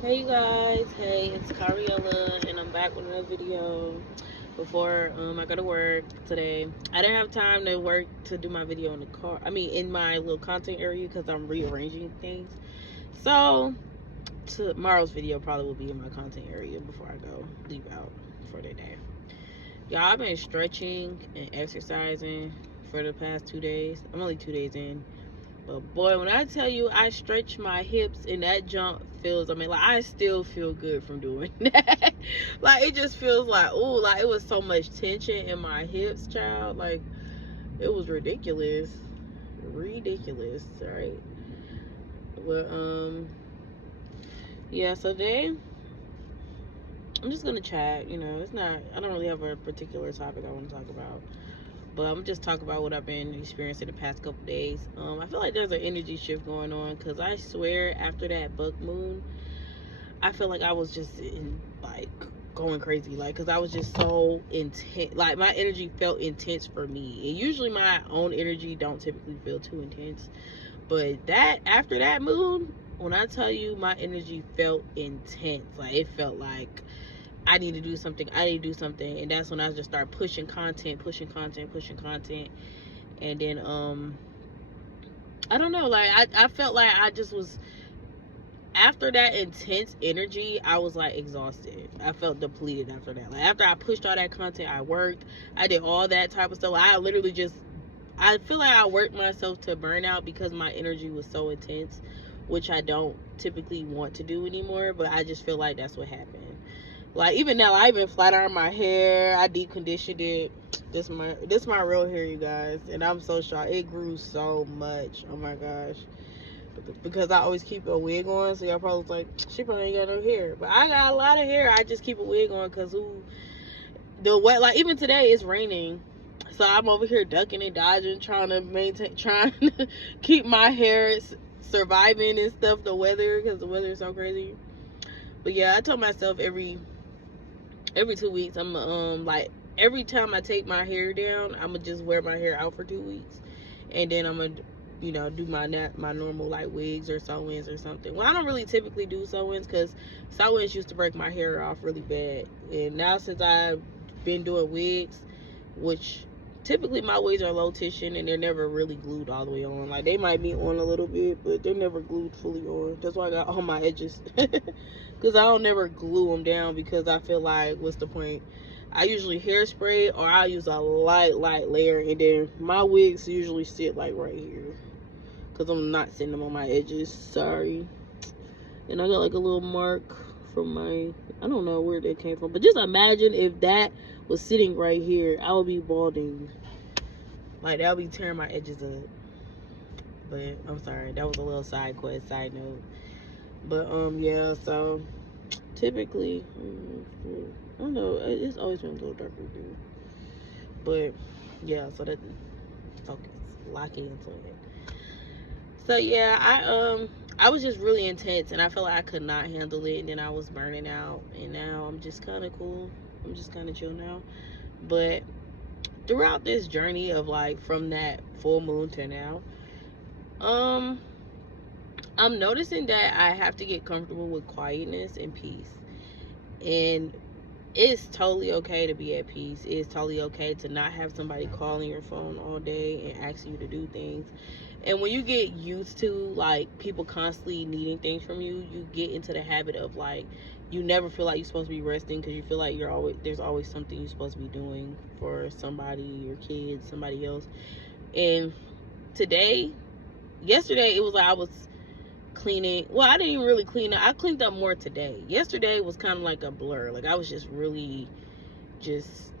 Hey guys, hey, it's Cariella and I'm back with another video before I go to work today. I didn't have time to work to do my video in the car. I mean in my little content area because I'm rearranging things. So tomorrow's video probably will be in my content area before I go leave out for the day. Y'all, I've been stretching and exercising for the past 2 days. I'm only 2 days in. But boy, when I tell you I stretch my hips and that jump feels, I mean, like I still feel good from doing that. Like it just feels like, ooh, like it was so much tension in my hips, child. Like it was ridiculous. Ridiculous, right? But yeah, so today I'm just gonna chat, it's not, I don't really have a particular topic I want to talk about. But I'm just talking about what I've been experiencing the past couple days. I feel like there's an energy shift going on because I swear after that buck moon, I feel like I was just like going crazy, like because I was just so intense. Like my energy felt intense for me, and usually my own energy don't typically feel too intense. But that after that moon, when I tell you my energy felt intense, like it felt like I need to do something. I need to do something, and that's when I just start pushing content, and then I don't know, like I felt like I just was after that intense energy. I was like exhausted. I felt depleted after that. Like after I pushed all that content, I worked, I did all that type of stuff. I literally just I feel like I worked myself to burnout because my energy was so intense, which I don't typically want to do anymore. But I just feel like that's what happened. Like even now, I even flat ironed my hair. I deep conditioned it. This my real hair, you guys, and I'm so shocked. It grew so much. Oh my gosh. Because I always keep a wig on, so y'all probably was like, she probably ain't got no hair. But I got a lot of hair. I just keep a wig on because the wet. Like even today, it's raining, so I'm over here ducking and dodging, trying to keep my hair surviving and stuff. The weather, because the weather is so crazy. But yeah, I told myself every 2 weeks I'm like every time I take my hair down, I'm gonna just wear my hair out for 2 weeks, and then I'm gonna do my normal like wigs or sew-ins or something. Well, I don't really typically do sew-ins because sew-ins used to break my hair off really bad, and now since I've been doing wigs, which typically my wigs are low tension and they're never really glued all the way on. Like they might be on a little bit, but they're never glued fully on. That's why I got all my edges. Because I don't never glue them down because I feel like, what's the point? I usually hairspray or I use a light layer, and then my wigs usually sit like right here because I'm not sitting them on my edges. Sorry. And I got like a little mark from I don't know where that came from, but just imagine if that was sitting right here, I would be balding. Like that would be tearing my edges up. But I'm sorry, that was a little side note. But yeah, so typically, I don't know, it's always been a little darker too. But yeah, so that focus, lock into it. So yeah, I was just really intense, and I felt like I could not handle it, and then I was burning out, and now I'm just kind of cool. I'm just kind of chill now. But throughout this journey of like from that full moon to now, um, I'm noticing that I have to get comfortable with quietness and peace, and it's totally okay to be at peace. It's totally okay to not have somebody calling your phone all day and asking you to do things. And when you get used to like people constantly needing things from you, you get into the habit of like you never feel like you're supposed to be resting because you feel like there's always something you're supposed to be doing for somebody, your kids, somebody else. And yesterday it was like I was cleaning. Well, I didn't even really clean up. I cleaned up more today. Yesterday was kind of like a blur. Like I was just really just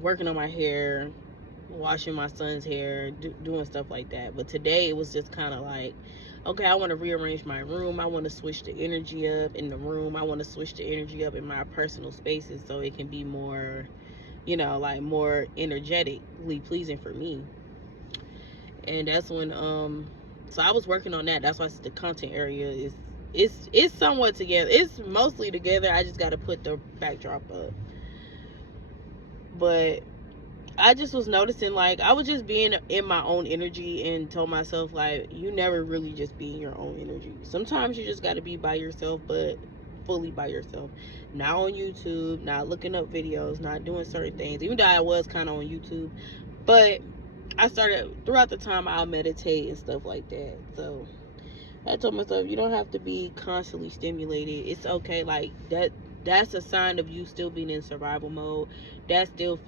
working on my hair, washing my son's hair, doing stuff like that. But today it was just kind of like, okay, I want to rearrange my room. I want to switch the energy up in the room. I want to switch the energy up in my personal spaces so it can be more, like more energetically pleasing for me. And that's when so I was working on that. That's why the content area is it's somewhat together. It's mostly together. I just got to put the backdrop up. But I just was noticing like I was just being in my own energy and told myself like you never really just be in your own energy. Sometimes you just got to be by yourself, but fully by yourself, not on YouTube, not looking up videos, not doing certain things, even though I was kind of on YouTube. But I started, throughout the time, I'll meditate and stuff like that. So I told myself, you don't have to be constantly stimulated. It's okay. Like that's a sign of you still being in survival mode. That's still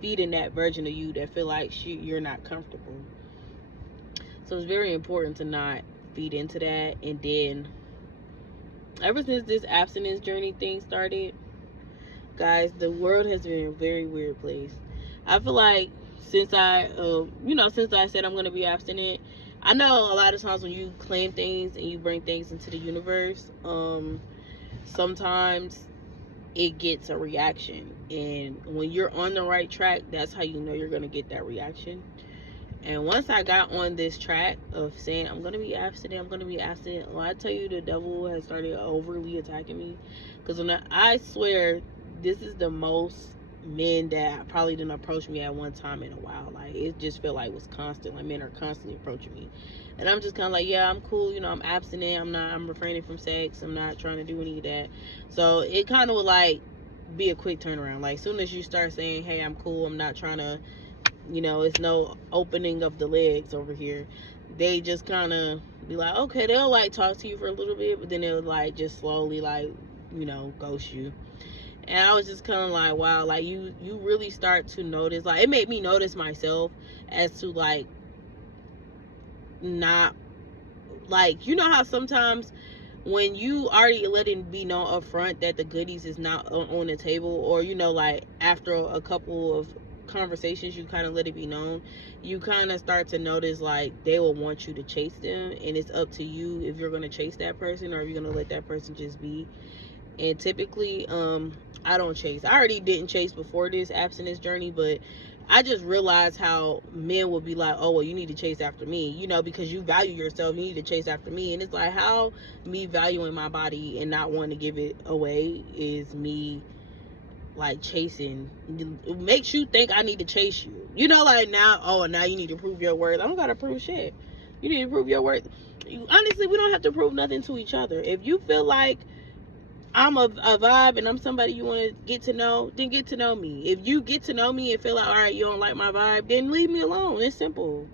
feeding that version of you that feel like you're not comfortable. So it's very important to not feed into that. And then ever since this abstinence journey thing started, guys, the world has been a very weird place. I feel like since since I said I'm going to be abstinent, I know a lot of times when you claim things and you bring things into the universe, sometimes it gets a reaction. And when you're on the right track, that's how you know you're going to get that reaction. And once I got on this track of saying, I'm going to be abstinent, when I tell you the devil has started overly attacking me. Because I swear, this is the most men that probably didn't approach me at one time in a while. Like, it just felt like it was constant. Like, men are constantly approaching me. And I'm just kind of like, yeah, I'm cool. I'm abstinent. I'm refraining from sex. I'm not trying to do any of that. So it kind of would, like, be a quick turnaround. Like, as soon as you start saying, hey, I'm cool, I'm not trying to, it's no opening of the legs over here, they just kind of be like, okay, they'll like talk to you for a little bit, but then they'll like just slowly like ghost you. And I was just kind of like, wow, like you really start to notice, like it made me notice myself as to like not, like, how sometimes when you already letting be known up front that the goodies is not on the table, or like after a couple of conversations you kind of let it be known, you kind of start to notice like they will want you to chase them, and it's up to you if you're going to chase that person or if you're going to let that person just be. And typically I don't chase. I already didn't chase before this abstinence journey, but I just realized how men would be like, oh, well, you need to chase after me, because you value yourself, you need to chase after me. And it's like, how me valuing my body and not wanting to give it away is me like chasing. It makes you think I need to chase you, like now you need to prove your worth. I don't gotta prove shit. You need to prove your worth. Honestly, we don't have to prove nothing to each other. If you feel like I'm a vibe and I'm somebody you want to get to know, then get to know me. If you get to know me and feel like, all right, you don't like my vibe, then leave me alone. It's simple.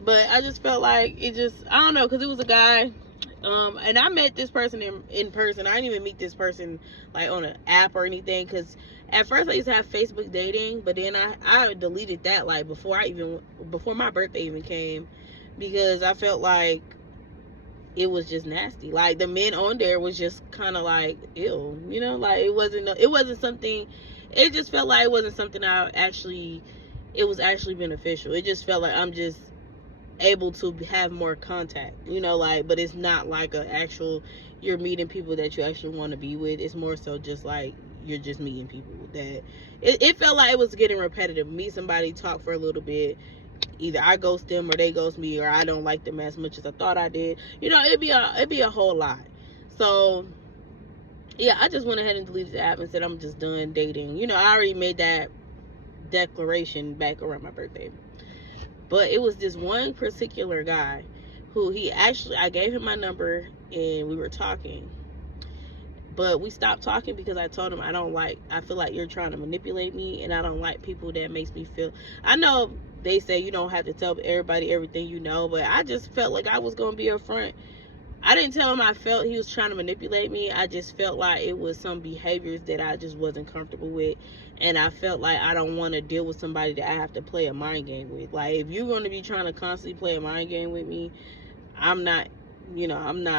But I just felt like I don't know, because it was a guy, and I met this person in person. I didn't even meet this person like on an app or anything, because at first I used to have Facebook dating, but then I deleted that like before my birthday even came, because I felt like it was just nasty. Like the men on there was just kind of like ew, like it wasn't something. It just felt like it wasn't something it was actually beneficial. It just felt like I'm just able to have more contact, but it's not like a actual you're meeting people that you actually want to be with. It's more so just like you're just meeting people that it felt like it was getting repetitive. Meet somebody, talk for a little bit, either I ghost them or they ghost me, or I don't like them as much as I thought I did. It'd be a whole lot. So yeah, I just went ahead and deleted the app and said I'm just done dating. I already made that declaration back around my birthday. But it was this one particular guy who I gave him my number and we were talking. But we stopped talking because I told him I feel like you're trying to manipulate me, and I don't like people that makes me feel. I know they say you don't have to tell everybody everything you know, but I just felt like I was going to be upfront. I didn't tell him I felt he was trying to manipulate me. I just felt like it was some behaviors that I just wasn't comfortable with. And I felt like I don't want to deal with somebody that I have to play a mind game with. Like, if you're going to be trying to constantly play a mind game with me, I'm not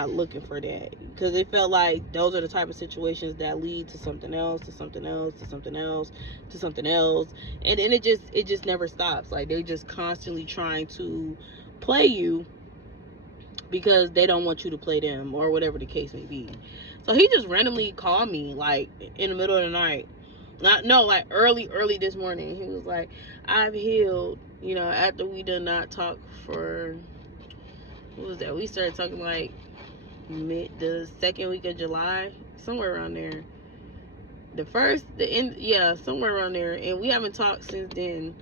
looking for that. Because it felt like those are the type of situations that lead to something else, to something else, to something else, to something else. And then it just never stops. Like, they're just constantly trying to play you because they don't want you to play them, or whatever the case may be. So he just randomly called me like in the middle of the night. Like early this morning. He was like, I've healed, after we did not talk for, what was that? We started talking like the second week of July, somewhere around there. Somewhere around there. And we haven't talked since then.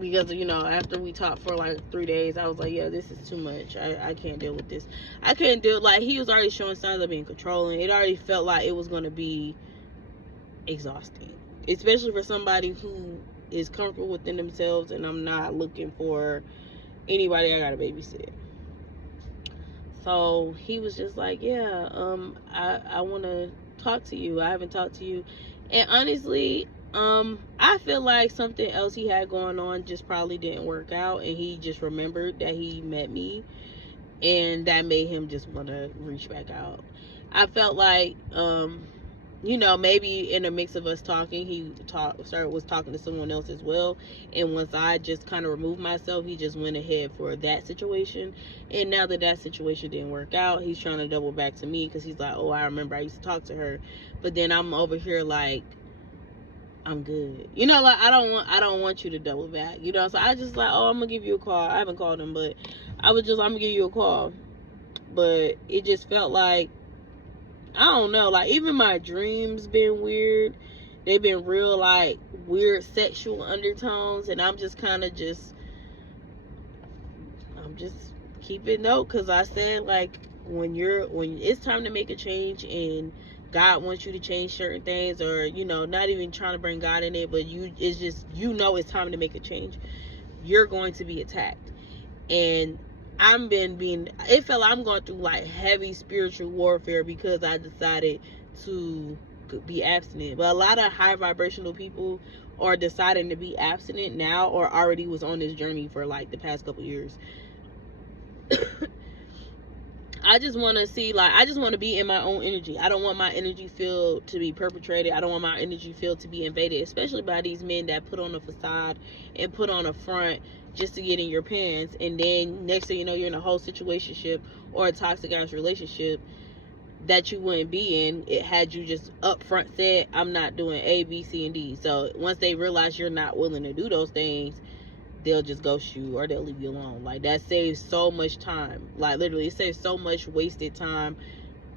because, you know, after we talked for like 3 days, I was like, yeah, this is too much. I can't deal with this. I can't deal. Like, he was already showing signs of being controlling. It already felt like it was going to be exhausting, especially for somebody who is comfortable within themselves, and I'm not looking for anybody I gotta babysit. So he was just like, yeah, I want to talk to you. I haven't talked to you. And honestly, I feel like something else he had going on just probably didn't work out, and he just remembered that he met me, and that made him just want to reach back out. I felt like, you know, maybe in the mix of us talking, he was talking to someone else as well. And once I just kind of removed myself, he just went ahead for that situation. And now that that situation didn't work out, he's trying to double back to me because he's like, oh, I remember I used to talk to her. But then I'm over here like, I'm good. You know, like, I don't want you to double back. You know, so I just like, oh, I'm gonna give you a call. I haven't called him, but I'm gonna give you a call. But it just felt like, I don't know, like, even my dreams been weird. They've been real, like, weird sexual undertones, and I'm just keeping note, because I said, like, when it's time to make a change and God wants you to change certain things, or, you know, not even trying to bring God in it, but it's just, you know, it's time to make a change, you're going to be attacked. And it felt like I'm going through like heavy spiritual warfare because I decided to be abstinent. But a lot of high vibrational people are deciding to be abstinent now, or already was on this journey for like the past couple years. I just want to see, like, I just want to be in my own energy. I don't want my energy field to be perpetrated. I don't want my energy field to be invaded, especially by these men that put on a facade and put on a front just to get in your pants. And then next thing you know, you're in a whole situationship or a toxic ass relationship that you wouldn't be in. It had you just up front said, I'm not doing A, B, C, and D. So once they realize you're not willing to do those things, they'll just ghost you or they'll leave you alone. Like, that saves so much time. Like, literally, it saves so much wasted time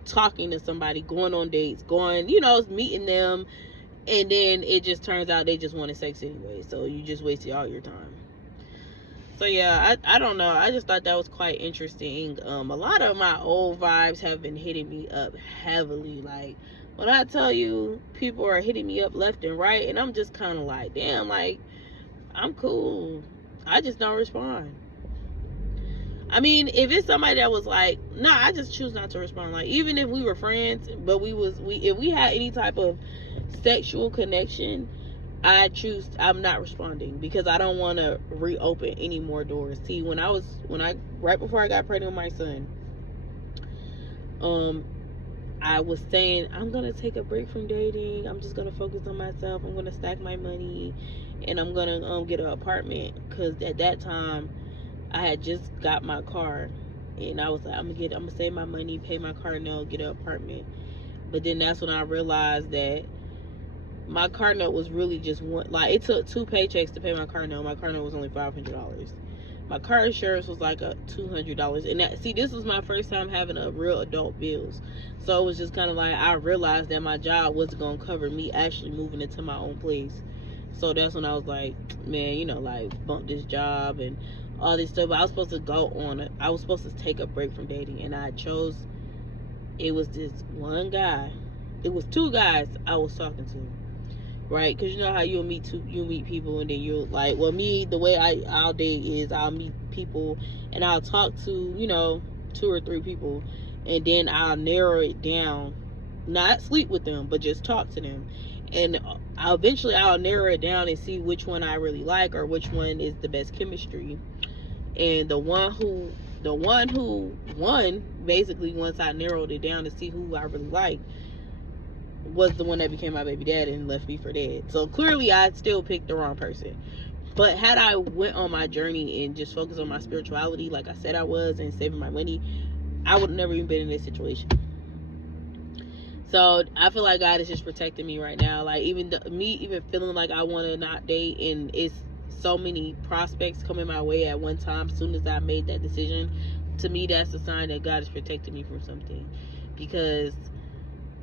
talking to somebody, going on dates, you know, meeting them, and then it just turns out they just wanted sex anyway. So you just wasted all your time. So yeah, I don't know. I just thought that was quite interesting. A lot of my old vibes have been hitting me up heavily. Like, when I tell you, people are hitting me up left and right, and I'm just kind of like, damn, like, I'm cool. I just don't respond. I mean, if it's somebody that was like, nah, I just choose not to respond. Like, even if we were friends, but if we had any type of sexual connection, I'm not responding, because I don't want to reopen any more doors. See, right before I got pregnant with my son, I was saying, I'm going to take a break from dating. I'm just going to focus on myself. I'm going to stack my money, and I'm going to get an apartment, because at that time I had just got my car, and I was like, I'm going to save my money, pay my car note, get an apartment. But then that's when I realized that my car note was really just one, like, it took 2 paychecks to pay my car note. My car note was only $500. My car insurance was like $200. And this was my first time having a real adult bills. So it was just kind of like, I realized that my job wasn't going to cover me actually moving into my own place. So that's when I was like, man, you know, like, bump this job and all this stuff. But I was supposed to take a break from dating, and it was this one guy. It was 2 guys I was talking to. Right, because you know how you meet people, and then you're like, well, me, the way I'll date is I'll meet people and I'll talk to, you know, 2 or 3 people, and then I'll narrow it down, not sleep with them, but just talk to them, and eventually I'll narrow it down and see which one I really like, or which one is the best chemistry. And the one who won, basically, once I narrowed it down to see who I really like, was the one that became my baby dad and left me for dead. So clearly I still picked the wrong person. But had I went on my journey and just focused on my spirituality like I said I was, and saving my money, I would have never even been in this situation. So I feel like God is just protecting me right now. Like, even feeling like I want to not date, and it's so many prospects coming my way at one time. As soon as I made that decision, to me, that's a sign that God is protecting me from something. Because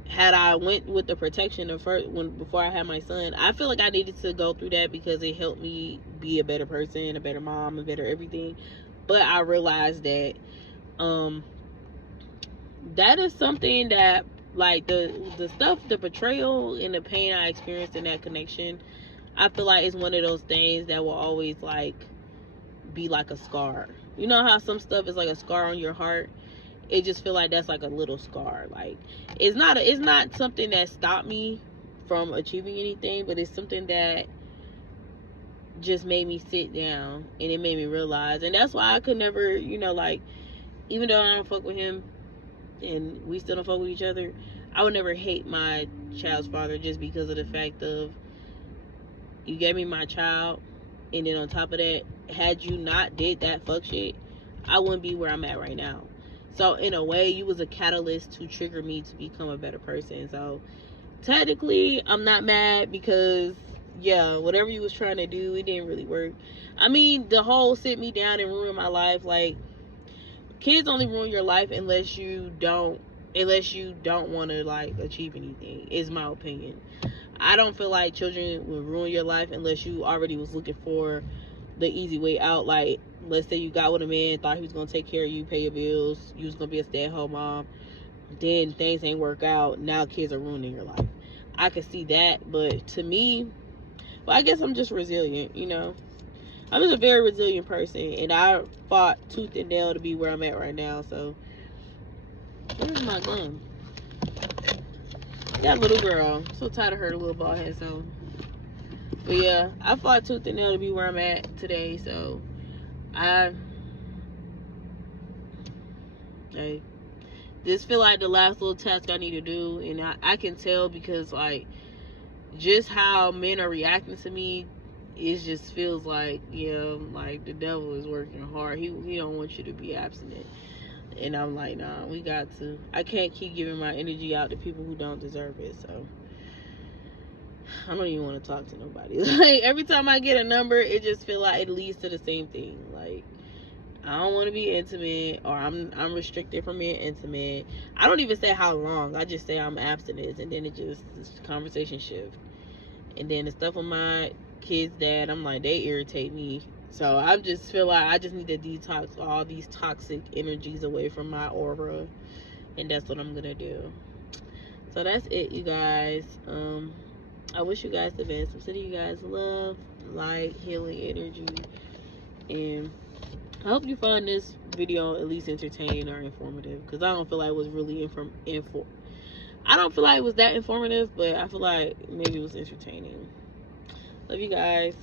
had I went with the protection of first before I had my son, I feel like I needed to go through that because it helped me be a better person, a better mom, a better everything. But I realized that that is something that, like, the stuff, the betrayal and the pain I experienced in that connection, I feel like it's one of those things that will always, like, be like a scar. You know how some stuff is like a scar on your heart? It just feel like that's like a little scar. Like, it's not something that stopped me from achieving anything, but it's something that just made me sit down, and it made me realize. And that's why I could never, like, even though I don't fuck with him and we still don't fuck with each other, I would never hate my child's father just because of the fact of, you gave me my child, and then on top of that, had you not did that fuck shit, I wouldn't be where I'm at right now. So in a way, you was a catalyst to trigger me to become a better person. So technically, I'm not mad because, yeah, whatever you was trying to do, it didn't really work. I mean, the whole sit me down and ruin my life, like, kids only ruin your life unless you don't want to, like, achieve anything, is my opinion. I don't feel like children will ruin your life unless you already was looking for the easy way out. Like, let's say you got with a man, thought he was gonna take care of you, pay your bills, you was gonna be a stay-at-home mom, then things ain't work out, now kids are ruining your life. I could see that, but to me, well, I guess I'm just resilient, I'm just a very resilient person, and I fought tooth and nail to be where I'm at right now. So where's my gum? That little girl, I'm so tired of her little bald head. So, but yeah, I fought tooth and nail to be where I'm at today. So I just feel like the last little task I need to do, and I can tell because, like, just how men are reacting to me, it just feels like, like the devil is working hard. He don't want you to be abstinent. And I'm like, nah, we got to. I can't keep giving my energy out to people who don't deserve it. So I don't even want to talk to nobody. Like, every time I get a number, it just feel like it leads to the same thing. Like, I don't want to be intimate, or I'm restricted from being intimate. I don't even say how long. I just say I'm abstinent, and then this conversation shift. And then the stuff with my kids' dad, I'm like, they irritate me. So I just feel like I just need to detox all these toxic energies away from my aura, and that's what I'm gonna do. So that's it, you guys. I wish you guys the best. I'm sending you guys love, light, healing energy, and I hope you find this video at least entertaining or informative, because I don't feel like it was really I don't feel like it was that informative, but I feel like maybe it was entertaining. Love you guys.